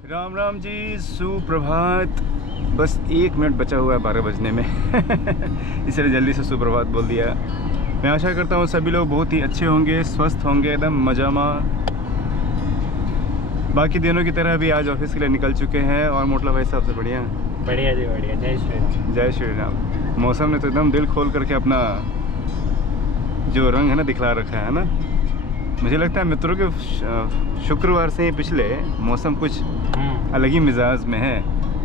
राम राम जी, सुप्रभात। बस 1 मिनट बचा हुआ है 12 बजने में इसलिए जल्दी से सुप्रभात बोल दिया। मैं आशा करता हूँ सभी लोग बहुत ही अच्छे होंगे, स्वस्थ होंगे, एकदम मजामा। बाकी दिनों की तरह भी आज ऑफिस के लिए निकल चुके हैं। और मोटला भाई साहब से बढ़िया बढ़िया जी बढ़िया। जय श्री राम। जय श्री राम। मौसम ने तो एकदम दिल खोल करके अपना जो रंग है ना दिखला रखा है ना। मुझे लगता है मित्रों के शुक्रवार से ही पिछले मौसम कुछ अलग ही मिजाज में है।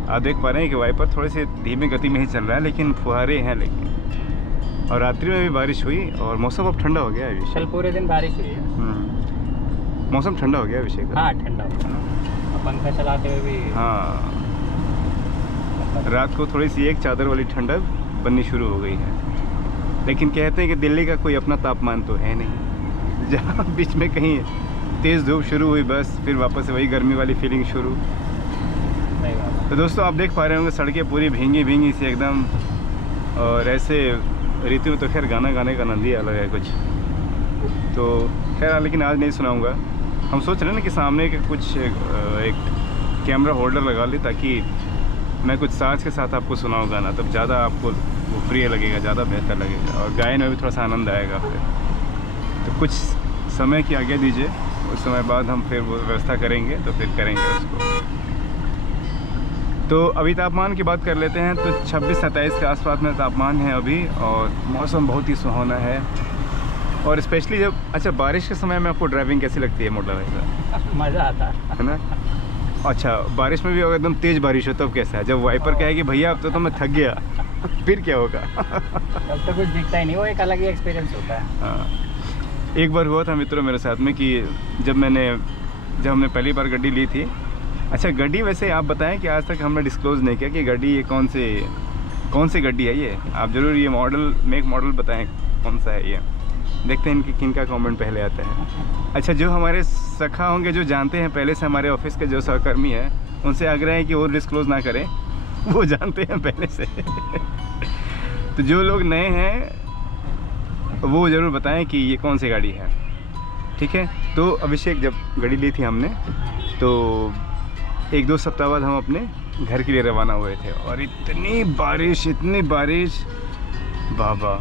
आप देख पा रहे हैं कि वाइपर थोड़े से धीमी गति में ही चल रहा है, लेकिन फुहारे हैं। लेकिन और रात्रि में भी बारिश हुई और मौसम अब ठंडा हो गया है। कल पूरे दिन बारिश हुई है। मौसम ठंडा हो गया अभिषेक। हाँ ठंडा हो गया। पंखा चलाते हुए भी हाँ, रात को थोड़ी सी एक चादर वाली ठंडक बननी शुरू हो गई है। लेकिन कहते हैं कि दिल्ली का कोई अपना तापमान तो है नहीं। जहाँ बीच में कहीं तेज़ धूप शुरू हुई, बस फिर वापस से वही गर्मी वाली फीलिंग शुरू। तो दोस्तों आप देख पा रहे होंगे सड़कें पूरी भींगी भींगी सी एकदम। और ऐसे ऋतु में तो खैर गाना गाने का आनंद ही अलग है कुछ। तो खैर लेकिन आज नहीं सुनाऊंगा। हम सोच रहे हैं ना कि सामने के कुछ एक कैमरा होल्डर लगा ले, ताकि मैं कुछ साज के साथ आपको सुनाऊँ गाना, तब ज़्यादा आपको वो प्रिय लगेगा, ज़्यादा बेहतर लगेगा और गायन में भी थोड़ा सा आनंद आएगा। फिर तो कुछ समय की आज्ञा दीजिए, उस समय बाद हम फिर वो व्यवस्था करेंगे, तो फिर करेंगे उसको। तो अभी तापमान की बात कर लेते हैं। तो 26-27 के आसपास में तापमान है अभी और मौसम बहुत ही सुहाना है। और स्पेशली जब अच्छा बारिश के समय में आपको ड्राइविंग कैसी लगती है मोटला भाई साहब? मज़ा आता है ना। अच्छा बारिश में भी अगर एकदम तेज़ बारिश हो तब कैसा है? जब वाइपर कहेगी भैया अब तो मैं थक गया फिर क्या होगा? तब तो कुछ दिखता ही नहीं, वो एक अलग ही एक्सपीरियंस होता है। हाँ, एक बार हुआ था मित्रों मेरे साथ में कि जब हमने पहली बार गाड़ी ली थी। अच्छा गाड़ी वैसे आप बताएं कि आज तक हमने डिस्क्लोज़ नहीं किया कि गाड़ी ये कौन सी गाड़ी है ये। आप ज़रूर ये मॉडल मेक मॉडल बताएं कौन सा है ये। देखते हैं इनकी किन का कमेंट पहले आता है। अच्छा जो हमारे सखा होंगे जो जानते हैं पहले से, हमारे ऑफिस के जो सहकर्मी हैं, उनसे आग्रह है कि वो डिस्क्लोज़ ना करें, वो जानते हैं पहले से तो जो लोग नए हैं वो ज़रूर बताएं कि ये कौन सी गाड़ी है। ठीक है। तो अभिषेक जब गाड़ी ली थी हमने तो 1-2 सप्ताह बाद हम अपने घर के लिए रवाना हुए थे और इतनी बारिश बाबा।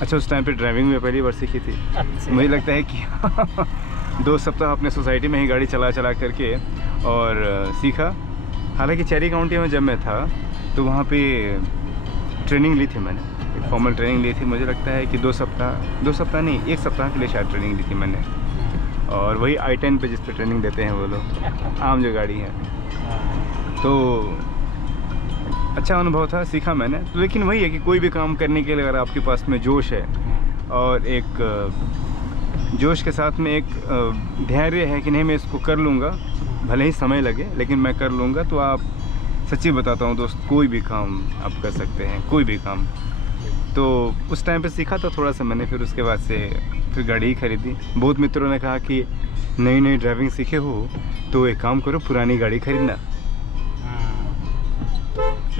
अच्छा उस टाइम पे ड्राइविंग में पहली बार सीखी थी। मुझे लगता है कि 2 सप्ताह अपने सोसाइटी में ही गाड़ी चला करके और सीखा। हालांकि चेरी काउंटी में जब मैं था तो वहाँ पे ट्रेनिंग ली थी मैंने, फॉर्मल ट्रेनिंग ली थी। मुझे लगता है कि 2 सप्ताह नहीं 1 सप्ताह के लिए शायद ट्रेनिंग ली थी मैंने। और वही I-10 पे जिस पे ट्रेनिंग देते हैं वो लोग, आम जो गाड़ी है। तो अच्छा अनुभव था, सीखा मैंने। तो लेकिन वही है कि कोई भी काम करने के लिए अगर आपके पास में जोश है और एक जोश के साथ में एक धैर्य है कि नहीं मैं इसको कर लूँगा, भले ही समय लगे लेकिन मैं कर लूँगा, तो आप सच्ची बताता हूँ दोस्त कोई भी काम आप कर सकते हैं, कोई भी काम। तो उस टाइम पे सीखा था थोड़ा सा मैंने, फिर उसके बाद से फिर गाड़ी ही खरीदी। बहुत मित्रों ने कहा कि नई ड्राइविंग सीखे हो तो एक काम करो पुरानी गाड़ी खरीदना।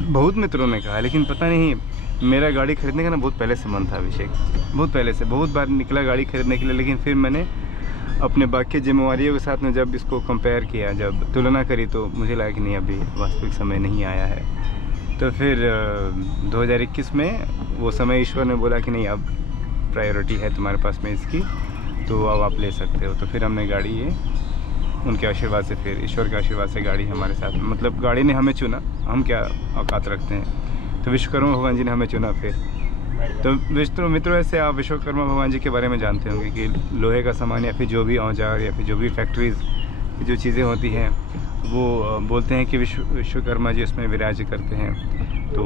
बहुत मित्रों ने कहा, लेकिन पता नहीं मेरा गाड़ी खरीदने का ना बहुत पहले से मन था अभिषेक, बहुत पहले से, बहुत बार निकला गाड़ी खरीदने के लिए। लेकिन फिर मैंने अपने बाकी जिम्मेवारियों के साथ में जब इसको कंपेयर किया, जब तुलना करी, तो मुझे लगा कि नहीं अभी वास्तविक समय नहीं आया है। तो फिर 2021 में वो समय ईश्वर ने बोला कि नहीं अब प्रायोरिटी है तुम्हारे पास में इसकी, तो अब आप ले सकते हो। तो फिर हमने गाड़ी ये उनके आशीर्वाद से, फिर ईश्वर के आशीर्वाद से गाड़ी हमारे साथ में, मतलब गाड़ी ने हमें चुना, हम क्या औकात रखते हैं। तो विश्वकर्मा भगवान जी ने हमें चुना फिर। तो मित्रों ऐसे आप विश्वकर्मा भगवान जी के बारे में जानते होंगे कि लोहे का सामान या फिर जो भी औजार या फिर जो भी फैक्ट्रीज़ की जो चीज़ें होती हैं वो बोलते हैं कि विश्वकर्मा जी उसमें विराज करते हैं। तो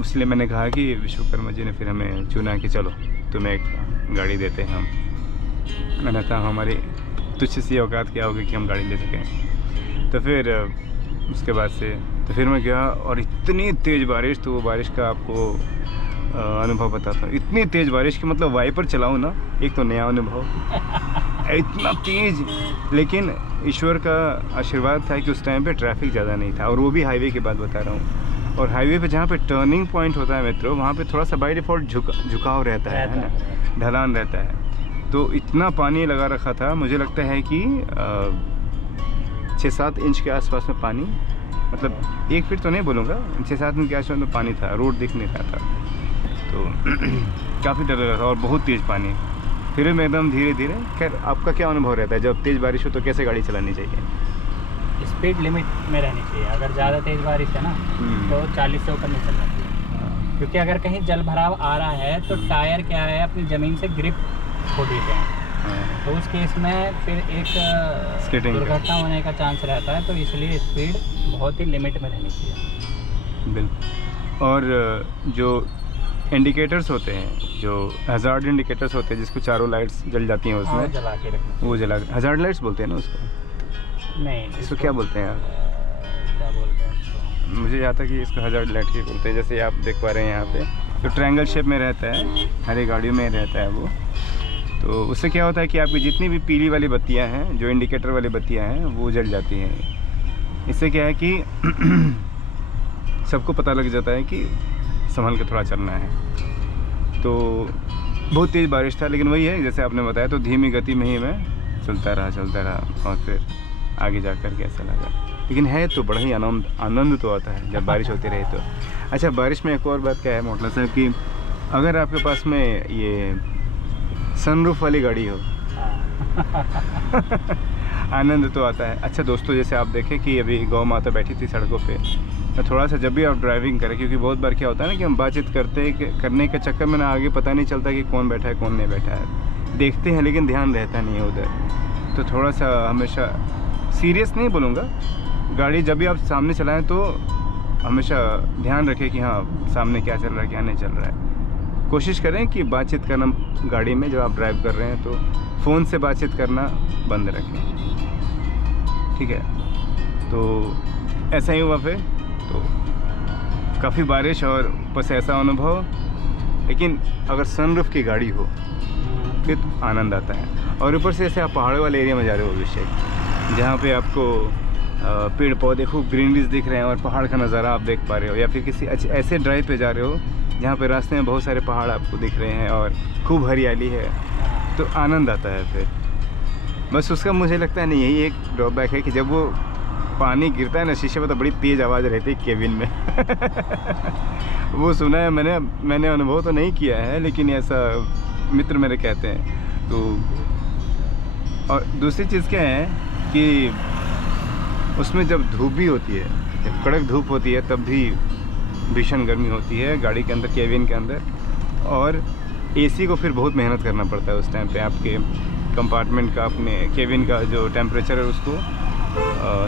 इसलिए मैंने कहा कि विश्वकर्मा जी ने फिर हमें चुना कि चलो तुम्हें एक गाड़ी देते हैं हम। मैंने कहा हमारी तुच्छ सी औकात क्या होगी कि हम गाड़ी ले सकें। तो फिर उसके बाद से तो फिर मैं गया और इतनी तेज़ बारिश, तो वो बारिश का आपको अनुभव बताता हूँ। इतनी तेज़ बारिश की मतलब वाइपर चलाऊँ ना, एक तो नया अनुभव इतना तेज़। लेकिन ईश्वर का आशीर्वाद था कि उस टाइम पे ट्रैफिक ज़्यादा नहीं था, और वो भी हाईवे की बात बता रहा हूँ। और हाईवे पे जहाँ पे टर्निंग पॉइंट होता है मित्रों, वहाँ पे थोड़ा सा बाय डिफ़ॉल्ट झुकाव रहता है ना, ढलान रहता है। तो इतना पानी लगा रखा था, मुझे लगता है कि 6-7 इंच के आसपास में पानी, मतलब 1 फीट तो नहीं बोलूँगा, 6-7 इंच के आसपास में पानी था, रोड दिख नहीं रहा था। तो काफ़ी डर लग रहा था और बहुत तेज़ पानी। फिर मैं एकदम धीरे धीरे, खैर आपका क्या अनुभव रहता है जब तेज़ बारिश हो तो कैसे गाड़ी चलानी चाहिए? स्पीड लिमिट में रहनी चाहिए। अगर ज़्यादा तेज़ बारिश है ना तो 40 से ऊपर नहीं चलना चाहिए, क्योंकि अगर कहीं जल भराव आ रहा है तो टायर क्या है अपनी ज़मीन से ग्रिप खो देते हैं, तो उस केस में फिर एक दुर्घटना होने का चांस रहता है। तो इसलिए स्पीड बहुत ही लिमिट में रहनी चाहिए। बिल्कुल। और जो इंडिकेटर्स होते हैं, जो हज़ार्ड इंडिकेटर्स होते हैं जिसको चारों लाइट्स जल जाती हैं उसमें, जला के रखना, वो जला, हज़ार्ड लाइट्स बोलते हैं ना उसको? नहीं, इसको क्या बोलते हैं आप? क्या बोलते हैं इसको? मुझे याद था कि इसको हज़ार्ड लाइट ही बोलते हैं। जैसे आप देख पा रहे हैं यहाँ पे तो ट्रायंगल शेप में रहता है, हर एक गाड़ियों में रहता है वो। तो उससे क्या होता है कि आपकी जितनी भी पीली वाली बत्तियाँ हैं, जो इंडिकेटर वाली बत्तियाँ हैं, वो जल जाती हैं। इससे क्या है कि सबको पता लग जाता है कि संभल के थोड़ा चलना है। तो बहुत तेज़ बारिश था, लेकिन वही है जैसे आपने बताया, तो धीमी गति में ही मैं चलता रहा और फिर आगे जाकर के ऐसा लगा। लेकिन है तो बड़ा ही आनंद तो आता है जब बारिश होती रहे तो। अच्छा, बारिश में एक और बात क्या है मोटला साहब कि अगर आपके पास में ये सनरूफ वाली गाड़ी हो आनंद तो आता है। अच्छा दोस्तों, जैसे आप देखें कि अभी गौ माता बैठी थी सड़कों पे, तो थोड़ा सा जब भी आप ड्राइविंग करें, क्योंकि बहुत बार क्या होता है ना कि हम बातचीत करने के चक्कर में ना आगे पता नहीं चलता कि कौन बैठा है कौन नहीं बैठा है, देखते हैं लेकिन ध्यान रहता नहीं है उधर। तो थोड़ा सा हमेशा सीरियस नहीं बोलूँगा, गाड़ी जब भी आप सामने चलाएं तो हमेशा ध्यान रखें कि हाँ सामने क्या चल रहा है क्या नहीं चल रहा है। कोशिश करें कि बातचीत करना गाड़ी में जब आप ड्राइव कर रहे हैं तो फ़ोन से बातचीत करना बंद रखें, ठीक है। तो ऐसा ही हुआ फिर, तो काफ़ी बारिश और बस ऐसा अनुभव। लेकिन अगर सनरूफ की गाड़ी हो फिर आनंद आता है। और ऊपर से ऐसे आप पहाड़ों वाले एरिया में जा रहे हो अभिषेक, जहाँ पे आपको पेड़ पौधे खूब ग्रीनरीज दिख रहे हैं और पहाड़ का नज़ारा आप देख पा रहे हो, या फिर किसी ऐसे ड्राइव पे जा रहे हो जहाँ पे रास्ते में बहुत सारे पहाड़ आपको दिख रहे हैं और खूब हरियाली है, तो आनंद आता है फिर। बस उसका मुझे लगता है नहीं, यही एक ड्रॉबैक है कि जब वो पानी गिरता है ना शीशे पर तो बड़ी तेज़ आवाज़ रहती है केबिन में वो सुना है मैंने अनुभव तो नहीं किया है, लेकिन ऐसा मित्र मेरे कहते हैं। तो और दूसरी चीज़ क्या है कि उसमें जब धूप भी होती है, जब कड़क धूप होती है, तब भी भीषण गर्मी होती है गाड़ी के अंदर, केबिन के अंदर। और एसी को फिर बहुत मेहनत करना पड़ता है उस टाइम पे, आपके कंपार्टमेंट का, अपने केबिन का जो टेम्परेचर है उसको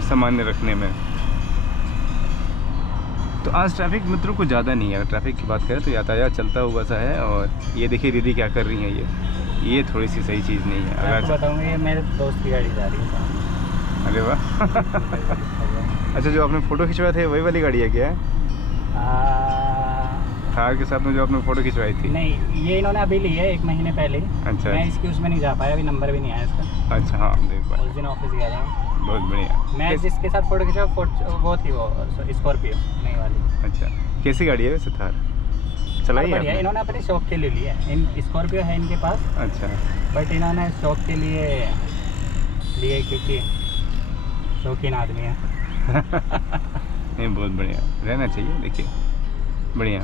सामान्य रखने में। तो आज ट्रैफिक मित्रों को ज़्यादा नहीं है। अगर ट्रैफिक की बात करें तो यातायात चलता हुआ सा है। और ये देखिए दीदी क्या कर रही हैं, ये थोड़ी सी सही चीज़ नहीं है। अगर बताऊँगा, ये मेरे दोस्त की गाड़ी जा रही है। अरे वाह अच्छा, जो आपने फ़ोटो खिंचवाए थे वही वाली गाड़ी है क्या? थार के साथ में जो आपने फ़ोटो खिंचवाई थी? नहीं, ये इन्होंने अभी ली है 1 महीने पहले। अच्छा, मैं इसकी उसमें नहीं जा पाया, अभी नंबर भी नहीं आया इसका। अच्छा हाँ, देख पाया। उस दिन ऑफिस गया था। बहुत बढ़िया। मैं जिसके साथ फ़ोटो खिंचा वो थी, वो स्कॉर्पियो नई वाली। अच्छा, कैसी गाड़ी है वैसे थार? चलाई है? इन्होंने अपने शौक के लिए लिया है। स्कॉर्पियो है इनके पास। अच्छा, बट इन्होंने शौक के लिए लिए, क्योंकि शौकीन आदमी है। नहीं, बहुत बढ़िया, रहना चाहिए। देखिए बढ़िया।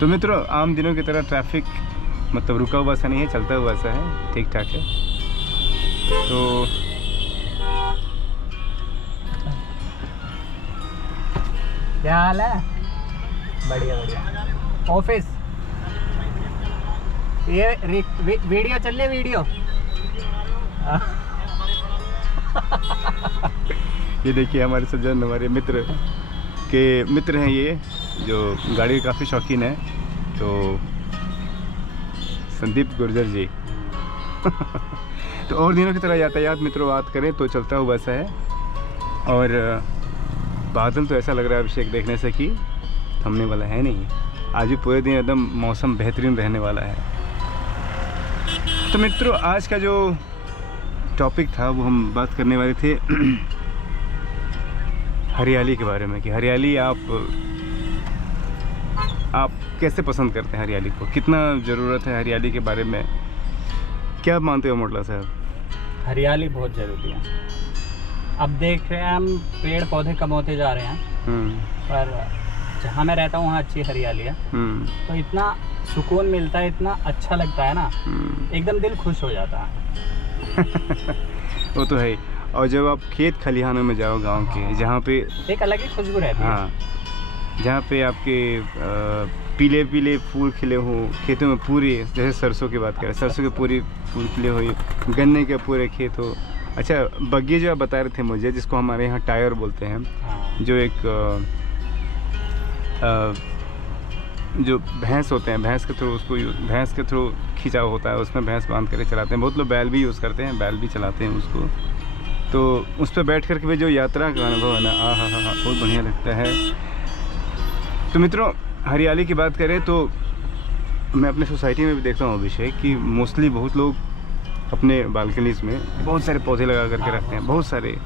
तो मित्रों, आम दिनों की तरह ट्रैफिक मतलब रुका हुआ सा नहीं है, चलता हुआ सा है, ठीक ठाक है। तो क्या हाल है? बढ़िया बढ़िया। ऑफिस ये वीडियो चल रही है, वीडियो ये देखिए हमारे सज्जन, हमारे मित्र हैं ये, जो गाड़ी के काफ़ी शौकीन है। तो संदीप गुर्जर जी तो और दिनों की तरह यातायात मित्रों बात करें तो चलता हुआ सा है। और बादल तो ऐसा लग रहा है अभिषेक देखने से कि थमने वाला है नहीं। आज भी पूरे दिन एकदम मौसम बेहतरीन रहने वाला है। तो मित्रों, आज का जो टॉपिक था वो हम बात करने वाले थे हरियाली के बारे में, कि हरियाली आप कैसे पसंद करते हैं, हरियाली को कितना ज़रूरत है, हरियाली के बारे में क्या मानते हो मोटला साहब? हरियाली बहुत ज़रूरी है। अब देख रहे हैं हम पेड़ पौधे कम होते जा रहे हैं, पर जहाँ मैं रहता हूँ वहाँ अच्छी हरियाली है, तो इतना सुकून मिलता है, इतना अच्छा लगता है ना, एकदम दिल खुश हो जाता है। वो तो है। और जब आप खेत खलिहानों में जाओ गांव के, जहाँ पे एक अलग ही खुशबू रहती है। हाँ, जहाँ पे आपके पीले पीले फूल खिले हों खेतों में पूरे, जैसे सरसों की बात करें, सरसों के पूरे फूल खिले हो, गन्ने के पूरे खेत हो। अच्छा, बग्घी जो आप बता रहे थे मुझे, जिसको हमारे यहाँ टायर बोलते हैं, जो एक जो भैंस होते हैं, भैंस के थ्रू खिंचाव होता है, उसमें भैंस बांध करके चलाते हैं। बहुत लोग बैल भी यूज़ करते हैं, बैल भी चलाते हैं उसको। तो उस पर बैठ करके भी जो यात्रा का अनुभव है ना, हा बहुत बढ़िया लगता है। तो मित्रों, हरियाली की बात करें तो मैं अपने सोसाइटी में भी देखता हूँ अभिषेक कि मोस्टली बहुत लोग अपने बालकनीज में बहुत सारे पौधे लगा करके रखते हैं, बहुत सारे,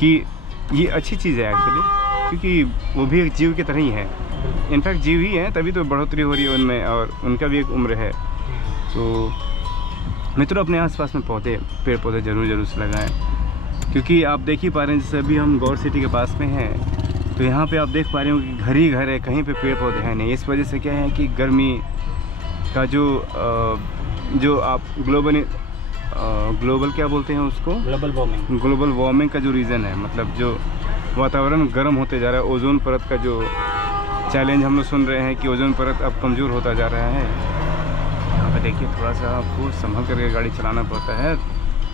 कि ये अच्छी चीज़ है एक्चुअली, क्योंकि वो भी एक जीव की तरह ही है। इनफैक्ट जीव ही है, तभी तो बढ़ोतरी हो रही है उनमें, और उनका भी एक उम्र है। तो मित्रों, अपने आसपास में पेड़ पौधे ज़रूर से लगाएं, क्योंकि आप देख ही पा रहे हैं, जैसे अभी हम गौर सिटी के पास में हैं, तो यहाँ पे आप देख पा रहे हो कि घर ही घर है, कहीं पे पेड़ पौधे हैं नहीं। इस वजह से क्या है कि गर्मी का जो आप ग्लोबल क्या बोलते हैं उसको, ग्लोबल वार्मिंग का जो रीज़न है, मतलब जो वातावरण गर्म होते जा रहा है, ओजोन परत का जो चैलेंज हम लोग सुन रहे हैं कि ओजोन परत अब कमज़ोर होता जा रहा है। यहाँ पे देखिए, थोड़ा सा आपको संभल करके गाड़ी चलाना पड़ता है।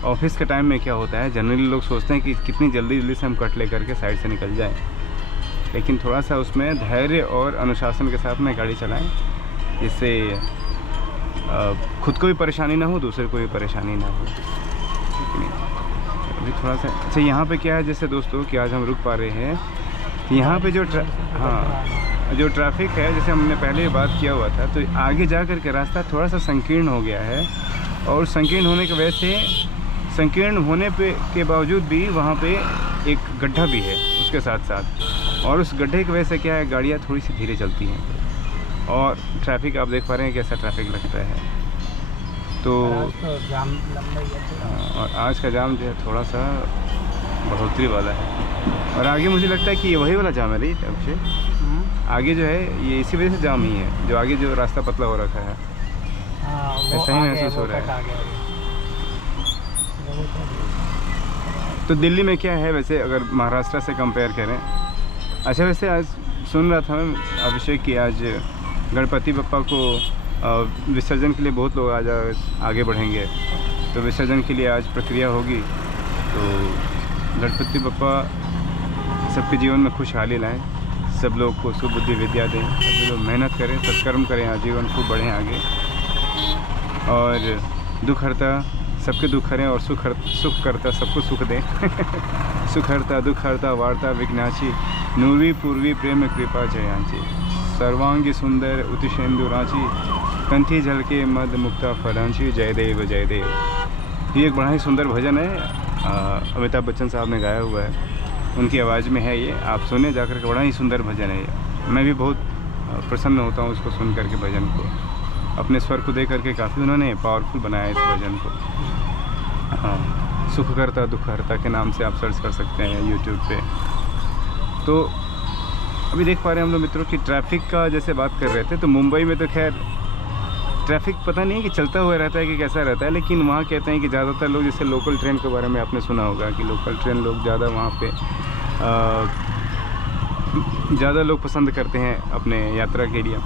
ऑफिस के टाइम में क्या होता है, जनरली लोग सोचते हैं कि कितनी जल्दी से हम कट ले करके साइड से निकल जाएं, लेकिन थोड़ा सा उसमें धैर्य और अनुशासन के साथ में गाड़ी चलाएं, जिससे खुद को भी परेशानी ना हो, दूसरे को भी परेशानी ना हो, ठीक है। अभी थोड़ा सा अच्छा, यहाँ पे क्या है जैसे दोस्तों कि आज हम रुक पा रहे हैं, यहाँ पे जो ट्रैफिक है, जैसे हमने पहले बात किया हुआ था, तो आगे जा कर के रास्ता थोड़ा सा संकीर्ण हो गया है, और संकीर्ण होने की वजह से, संकीर्ण होने के बावजूद भी वहाँ पे एक गड्ढा भी है उसके साथ साथ, और उस गड्ढे की वजह से क्या है, गाड़ियाँ थोड़ी सी धीरे चलती हैं, और ट्रैफिक आप देख पा रहे हैं कैसा ट्रैफिक लगता है। तो जाम लंबा ही है, और आज का जाम जो है थोड़ा सा बढ़ोतरी वाला है, और आगे मुझे लगता है कि ये वही वाला जाम है, राइट अभिषेक? आगे जो है ये इसी वजह से जाम ही है, जो आगे जो रास्ता पतला हो रखा है, ऐसा ही महसूस हो रहा है। तो दिल्ली में क्या है वैसे, अगर महाराष्ट्र से कंपेयर करें? अच्छा, वैसे आज सुन रहा था मैं अभिषेक कि आज गणपति बप्पा को विसर्जन के लिए बहुत लोग आज आगे बढ़ेंगे, तो विसर्जन के लिए आज प्रक्रिया होगी। तो गणपति बप्पा सबके जीवन में खुशहाली लाएं, सब लोग को सुबुद्धि विद्या दें, सब लोग मेहनत करें, सत्कर्म करें, आजीवन खूब बढ़ें आगे, और दुख हरता सबके दुख हरें, और सुख करता सबको सुख दें। सुख हरता दुख हरता वार्ता विघ्नाची, नूर्वी पूर्वी प्रेम कृपा जयांची, सर्वांगी सुंदर उतिशेंदु रांची, कंठी झलके मद मुक्ता फलांची, जय देव जय देव। ये एक बड़ा ही सुंदर भजन है, अमिताभ बच्चन साहब ने गाया हुआ है, उनकी आवाज़ में है ये, आप सुने जाकर के, बड़ा ही सुंदर भजन है ये। मैं भी बहुत प्रसन्न होता हूँ उसको सुन करके, भजन को, अपने स्वर को दे करके काफ़ी उन्होंने पावरफुल बनाया इस भजन को। हाँ, सुख करता दुख हरता के नाम से आप सर्च कर सकते हैं यूट्यूब पे। तो अभी देख पा रहे हैं हम लोग मित्रों की ट्रैफिक का जैसे बात कर रहे थे, तो मुंबई में तो खैर ट्रैफिक पता नहीं कि चलता हुआ रहता है कि कैसा रहता है, लेकिन वहाँ कहते हैं कि ज़्यादातर लोग, जैसे लोकल ट्रेन के बारे में आपने सुना होगा कि लोकल ट्रेन लोग ज़्यादा वहाँ पे ज़्यादा लोग पसंद करते हैं अपने यात्रा के लिए,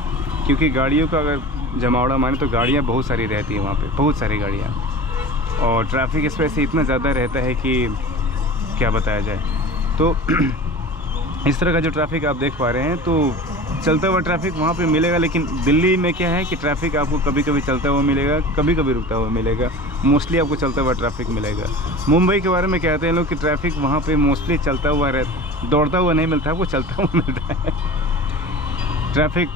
क्योंकि गाड़ियों का अगर जमावड़ा माने तो गाड़ियाँ बहुत सारी रहती हैं वहाँ पे, बहुत सारी गाड़ियाँ, और ट्रैफिक इस वजह से इतना ज़्यादा रहता है कि क्या बताया जाए। तो इस तरह का जो ट्रैफिक आप देख पा रहे हैं, तो चलता हुआ ट्रैफिक वहाँ पे मिलेगा, लेकिन दिल्ली में क्या है कि ट्रैफिक आपको कभी कभी चलता हुआ मिलेगा, कभी कभी रुकता हुआ मिलेगा, मोस्टली आपको चलता हुआ ट्रैफिक मिलेगा। मुंबई के बारे में कहते हैं लोग कि ट्रैफिक वहाँ पे मोस्टली चलता हुआ दौड़ता हुआ नहीं मिलता, आपको चलता हुआ मिलता है। ट्रैफिक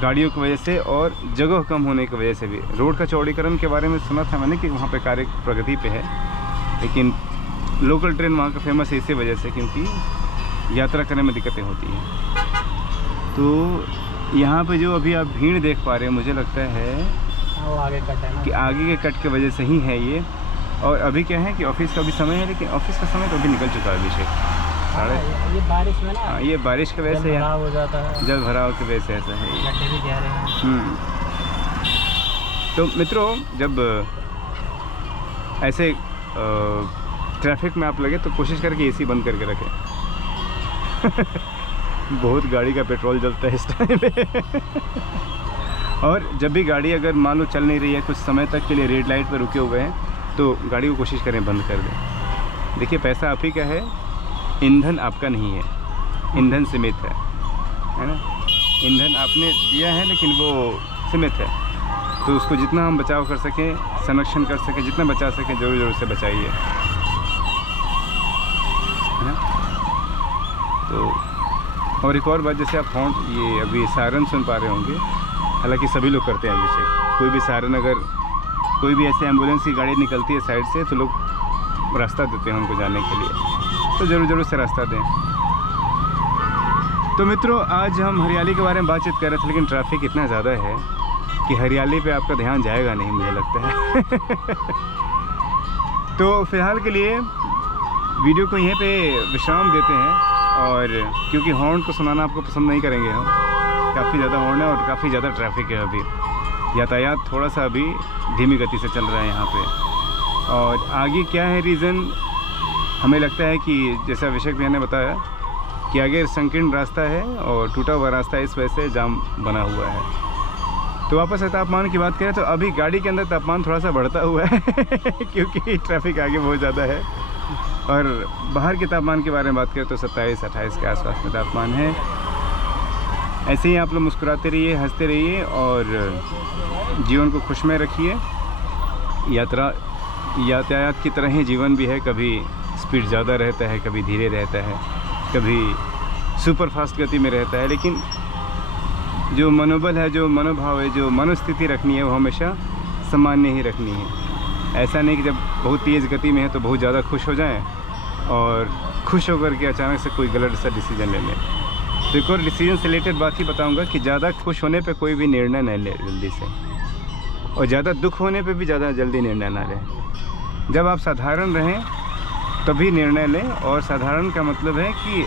गाड़ियों की वजह से और जगह कम होने की वजह से भी। रोड का चौड़ीकरण के बारे में सुना था मैंने कि वहाँ पे कार्य प्रगति पे है, लेकिन लोकल ट्रेन वहाँ का फेमस है इसी वजह से, क्योंकि यात्रा करने में दिक्कतें होती हैं। तो यहाँ पे जो अभी आप भीड़ देख पा रहे हैं, मुझे लगता है वो आगे कट है ना, कि आगे के कट की वजह से ही है ये, और अभी क्या है कि ऑफिस का भी समय है, लेकिन ऑफिस का समय तो अभी निकल चुका है अभिषेक। ये बारिश में ना, हाँ, ये बारिश की वजह से भराव हो जाता है, जल भराव की वजह से ऐसा है। गड्ढे भी गहरे हैं। तो मित्रों, जब ऐसे ट्रैफिक में आप लगे तो कोशिश करके एसी बंद करके रखें। बहुत गाड़ी का पेट्रोल जलता है इस टाइम पे। और जब भी गाड़ी अगर मान लो चल नहीं रही है, कुछ समय तक के लिए रेड लाइट पर रुके हुए हैं, तो गाड़ी को कोशिश करें बंद कर दें। देखिए, पैसा आप ही का है, ईंधन आपका नहीं है, ईंधन सीमित है ना। ईंधन आपने दिया है लेकिन वो सीमित है, तो उसको जितना हम बचाव कर सकें, संरक्षण कर सकें, जितना बचा सकें ज़रूर ज़रूर से बचाइए, है ना। तो और एक और बात, जैसे आप हॉर्न, ये अभी सायरन सुन पा रहे होंगे, हालांकि सभी लोग करते हैं अभिषेक। कोई भी सायरन, अगर कोई भी ऐसे एम्बुलेंस की गाड़ी निकलती है साइड से, तो लोग रास्ता देते हैं उनको जाने के लिए, तो ज़रूर ज़रूर से रास्ता दें। तो मित्रों, आज हम हरियाली के बारे में बातचीत कर रहे थे, लेकिन ट्रैफिक इतना ज़्यादा है कि हरियाली पे आपका ध्यान जाएगा नहीं, मुझे लगता है। तो फिलहाल के लिए वीडियो को यहीं पे विश्राम देते हैं, और क्योंकि हॉर्न को सुनाना आपको पसंद नहीं करेंगे हम, काफ़ी ज़्यादा हॉर्न है और काफ़ी ज़्यादा ट्रैफिक है। अभी यातायात थोड़ा सा अभी धीमी गति से चल रहा है यहाँ पे। और आगे क्या है रीज़न, हमें लगता है कि जैसा अभिषेक भैया ने बताया कि आगे संकीर्ण रास्ता है और टूटा हुआ रास्ता है, इस वजह से जाम बना हुआ है। तो वापस से तापमान की बात करें तो अभी गाड़ी के अंदर तापमान थोड़ा सा बढ़ता हुआ है क्योंकि ट्रैफिक आगे बहुत ज़्यादा है। और बाहर के तापमान के बारे में बात करें तो 27-28 के आसपास में तापमान है। ऐसे ही आप लोग मुस्कुराते रहिए, हंसते रहिए और जीवन को खुशमय रखिए। यातायात की तरह ही जीवन भी है, कभी स्पीड ज़्यादा रहता है, कभी धीरे रहता है, कभी सुपर फास्ट गति में रहता है, लेकिन जो मनोबल है, जो मनोभाव है, जो मनोस्थिति रखनी है, वो हमेशा सामान्य ही रखनी है। ऐसा नहीं कि जब बहुत तेज़ गति में है तो बहुत ज़्यादा खुश हो जाएं और खुश होकर के अचानक से कोई गलत सा डिसीजन ले लें। तो एक और डिसीजन से रिलेटेड बात ही बताऊंगा कि ज़्यादा खुश होने पे कोई भी निर्णय न ले जल्दी से, और ज़्यादा दुख होने पे भी ज़्यादा जल्दी निर्णय ना लें। जब आप साधारण रहें तभी निर्णय लें, और साधारण का मतलब है कि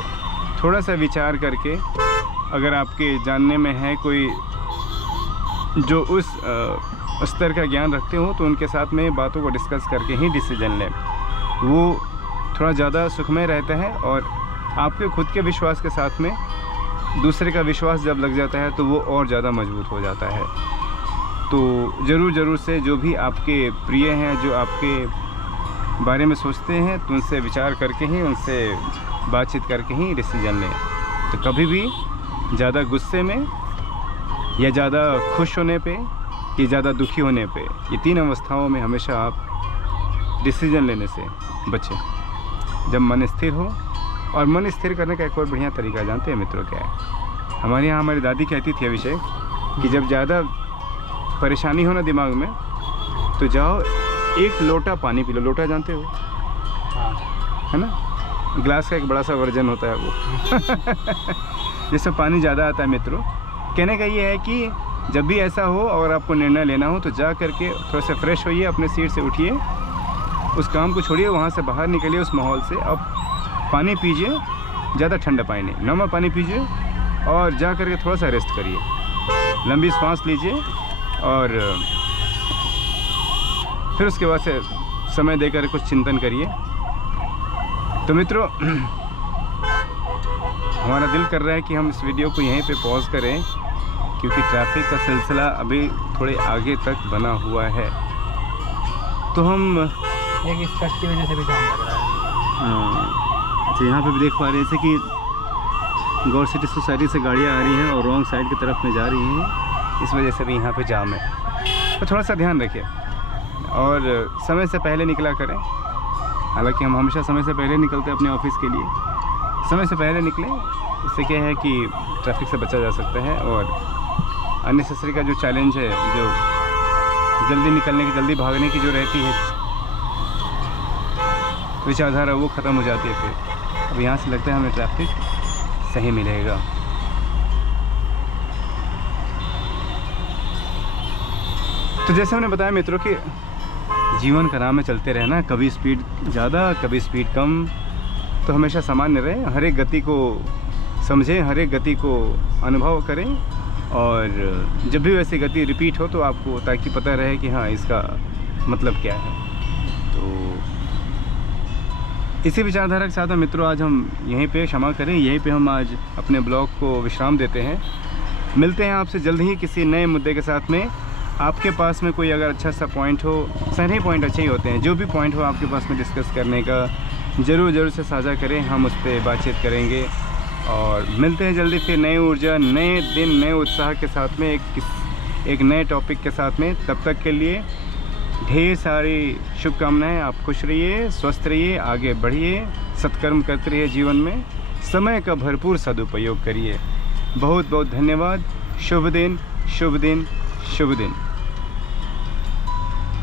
थोड़ा सा विचार करके, अगर आपके जानने में है कोई जो उस स्तर का ज्ञान रखते हो, तो उनके साथ में बातों को डिस्कस करके ही डिसीजन लें। वो थोड़ा ज़्यादा सुखमय रहता है, और आपके खुद के विश्वास के साथ में दूसरे का विश्वास जब लग जाता है तो वो और ज़्यादा मजबूत हो जाता है। तो ज़रूर से जो भी आपके प्रिय हैं, जो आपके बारे में सोचते हैं, तो उनसे विचार करके ही, उनसे बातचीत करके ही डिसीजन लें। तो कभी भी ज़्यादा गुस्से में, या ज़्यादा खुश होने पे, या ज़्यादा दुखी होने पे, ये तीन अवस्थाओं में हमेशा आप डिसीजन लेने से बचें। जब मन स्थिर हो, और मन स्थिर करने का एक और बढ़िया तरीका जानते हैं मित्रों क्या है? हमारे यहाँ हमारी दादी कहती थी अभिषेक कि जब ज़्यादा परेशानी हो ना दिमाग में, तो जाओ एक लोटा पानी पी लो। लोटा जानते हो? है ना, ग्लास का एक बड़ा सा वर्जन होता है वो जिसमें पानी ज़्यादा आता है। मित्रों, कहने का ये है कि जब भी ऐसा हो और आपको निर्णय लेना हो, तो जा करके थोड़ा सा फ्रेश होइए, अपने सीट से उठिए, उस काम को छोड़िए, वहाँ से बाहर निकलिए उस माहौल से। अब पानी पीजिए, ज़्यादा ठंडा पानी नहीं, नॉर्मल पानी पीजिए, और जा करके थोड़ा सा रेस्ट करिए, लंबी सांस लीजिए, और फिर उसके बाद से समय देकर कुछ चिंतन करिए। तो मित्रों, हमारा दिल कर रहा है कि हम इस वीडियो को यहीं पे पॉज करें, क्योंकि ट्रैफिक का सिलसिला अभी थोड़े आगे तक बना हुआ है। तो हम एक इस कट की वजह से भी जाम लग रहा है। अच्छा, यहाँ पे भी देख पा रहे हैं जैसे कि गौर सिटी सोसाइटी से गाड़ियाँ आ रही हैं और रॉन्ग साइड की तरफ में जा रही हैं, इस वजह से भी यहाँ पे जाम है। तो थोड़ा सा ध्यान रखिए और समय से पहले निकला करें। हालांकि हम हमेशा समय से पहले निकलते हैं अपने ऑफिस के लिए, समय से पहले निकलें। इससे क्या है कि ट्रैफिक से बचा जा सकता है, और अननेसेसरी का जो चैलेंज है, जो जल्दी निकलने की, जल्दी भागने की जो रहती है विचारधारा, वो ख़त्म हो जाती है। फिर अब यहाँ से लगता है हमें ट्रैफिक सही मिलेगा। तो जैसे हमने बताया मित्रों कि जीवन का नाम में चलते रहना, कभी स्पीड ज़्यादा कभी स्पीड कम, तो हमेशा सामान्य रहे। हर एक गति को समझें, हर एक गति को अनुभव करें, और जब भी वैसी गति रिपीट हो तो आपको ताकि पता रहे कि हाँ इसका मतलब क्या है। तो इसी विचारधारा के साथ में मित्रों आज हम यहीं पे, क्षमा करें, यहीं पे हम आज अपने ब्लॉग को विश्राम देते हैं। मिलते हैं आपसे जल्द ही किसी नए मुद्दे के साथ में। आपके पास में कोई अगर अच्छा सा पॉइंट हो, सारे पॉइंट अच्छे ही होते हैं, जो भी पॉइंट हो आपके पास में डिस्कस करने का, ज़रूर से साझा करें, हम उस पर बातचीत करेंगे। और मिलते हैं जल्दी फिर नई ऊर्जा, नए दिन, नए उत्साह के साथ में, एक नए टॉपिक के साथ में। तब तक के लिए ढेर सारी शुभकामनाएं। आप खुश रहिए, स्वस्थ रहिए, आगे बढ़िए, सत्कर्म करते रहिए जीवन में, समय का भरपूर सदुपयोग करिए। बहुत बहुत धन्यवाद। शुभ दिन, शुभ दिन, शुभ दिन।